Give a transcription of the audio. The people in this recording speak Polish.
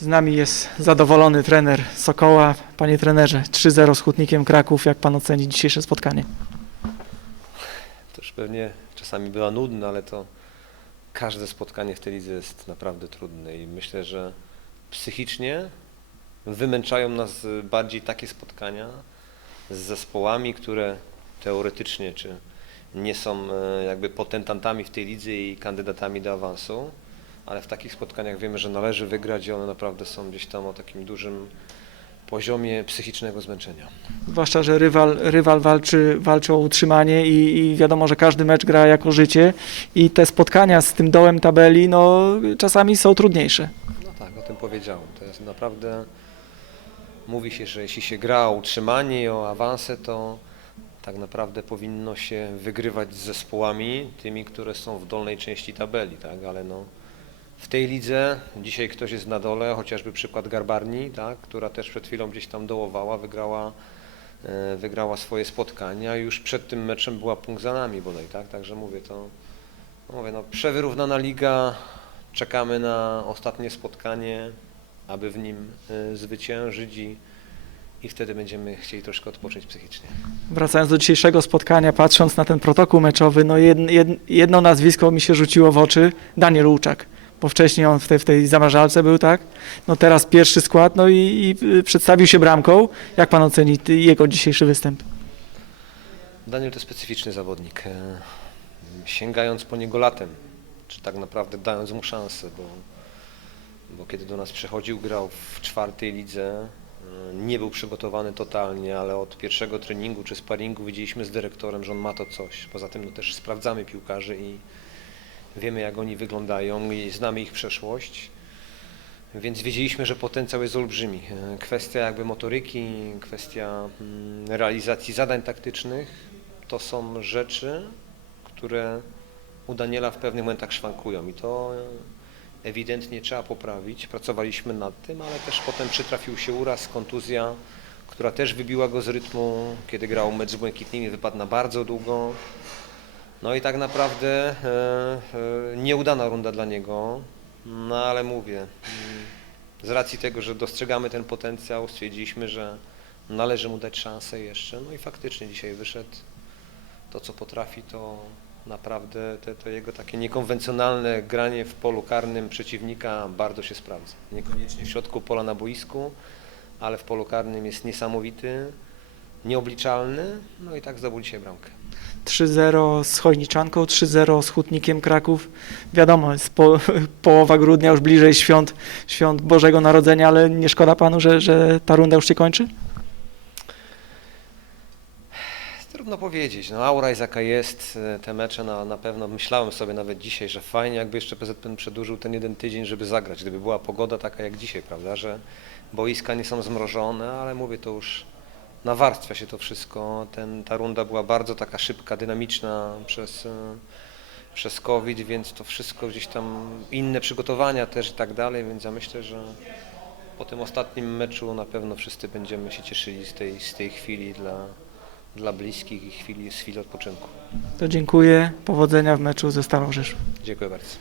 Z nami jest zadowolony trener Sokoła. Panie trenerze, 3-0 z Hutnikiem Kraków. Jak pan oceni dzisiejsze spotkanie? To już pewnie czasami była nudna, ale to każde spotkanie w tej lidze jest naprawdę trudne i myślę, że psychicznie wymęczają nas bardziej takie spotkania z zespołami, które teoretycznie czy nie są e, jakby potentantami w tej lidze i kandydatami do awansu, ale w takich spotkaniach wiemy, że należy wygrać i one naprawdę są gdzieś tam o takim dużym poziomie psychicznego zmęczenia. Zwłaszcza, że rywal, rywal walczy, walczy o utrzymanie i, i wiadomo, że każdy mecz gra jako życie i te spotkania z tym dołem tabeli no, czasami są trudniejsze. No tak, o tym powiedziałem. To jest naprawdę. Mówi się, że jeśli się gra o utrzymanie i o awanse, to tak naprawdę powinno się wygrywać z zespołami, tymi, które są w dolnej części tabeli, tak? Ale no, w tej lidze dzisiaj ktoś jest na dole, chociażby przykład Garbarni, tak? która też przed chwilą gdzieś tam dołowała, wygrała, e, wygrała swoje spotkania. Już przed tym meczem była punkt za nami bodaj, tak? Także mówię to. Mówię, no, przewyrównana liga, czekamy na ostatnie spotkanie, aby w nim y, zwyciężyć i, i wtedy będziemy chcieli troszkę odpocząć psychicznie. Wracając do dzisiejszego spotkania, patrząc na ten protokół meczowy, no jed, jed, jedno nazwisko mi się rzuciło w oczy, Daniel Łuczak, bo wcześniej on w tej, w tej był, tak? No teraz pierwszy skład, no i, i y, przedstawił się bramką. Jak pan oceni jego dzisiejszy występ? Daniel to specyficzny zawodnik. e, Sięgając po niego latem, czy tak naprawdę dając mu szansę, bo, bo kiedy do nas przychodził, grał w czwartej lidze, e, nie był przygotowany totalnie, ale od pierwszego treningu czy sparingu widzieliśmy z dyrektorem, że on ma to coś. Poza tym no, też sprawdzamy piłkarzy i wiemy jak oni wyglądają i znamy ich przeszłość. Więc wiedzieliśmy, że potencjał jest olbrzymi. Kwestia jakby motoryki, kwestia mm, realizacji zadań taktycznych to są rzeczy, które u Daniela w pewnych momentach szwankują i to ewidentnie trzeba poprawić. Pracowaliśmy nad tym, ale też potem przytrafił się uraz, kontuzja, która też wybiła go z rytmu. Kiedy grał mecz z Błękitnymi, wypadł na bardzo długo. No i tak naprawdę e, e, nieudana runda dla niego, no ale mówię, mm, z racji tego, że dostrzegamy ten potencjał, stwierdziliśmy, że należy mu dać szansę jeszcze. No i faktycznie dzisiaj wyszedł. To, co potrafi, to naprawdę te, to jego takie niekonwencjonalne granie w polu karnym przeciwnika bardzo się sprawdza. Niekoniecznie w środku pola na boisku, ale w polu karnym jest niesamowity, nieobliczalny. No i tak zdobył dzisiaj bramkę. 3-0 z Chojniczanką, 3-0 z Hutnikiem Kraków. Wiadomo, jest po, połowa grudnia, już bliżej świąt, świąt Bożego Narodzenia, ale nie szkoda panu, że, że ta runda już się kończy? Trudno powiedzieć. No, aura jest jaka jest. e, Te mecze na, na pewno myślałem sobie nawet dzisiaj, że fajnie jakby jeszcze PZPN przedłużył ten jeden tydzień, żeby zagrać. Gdyby była pogoda taka jak dzisiaj, prawda, że boiska nie są zmrożone, ale mówię to już nawarstwia się to wszystko. Ten, ta runda była bardzo taka szybka, dynamiczna przez, e, przez COVID, więc to wszystko gdzieś tam inne przygotowania też i tak dalej, więc ja myślę, że po tym ostatnim meczu na pewno wszyscy będziemy się cieszyli z tej, z tej chwili dla, dla bliskich i chwili, z chwili odpoczynku. To dziękuję. Powodzenia w meczu ze Stalą Rzeszów. Dziękuję bardzo.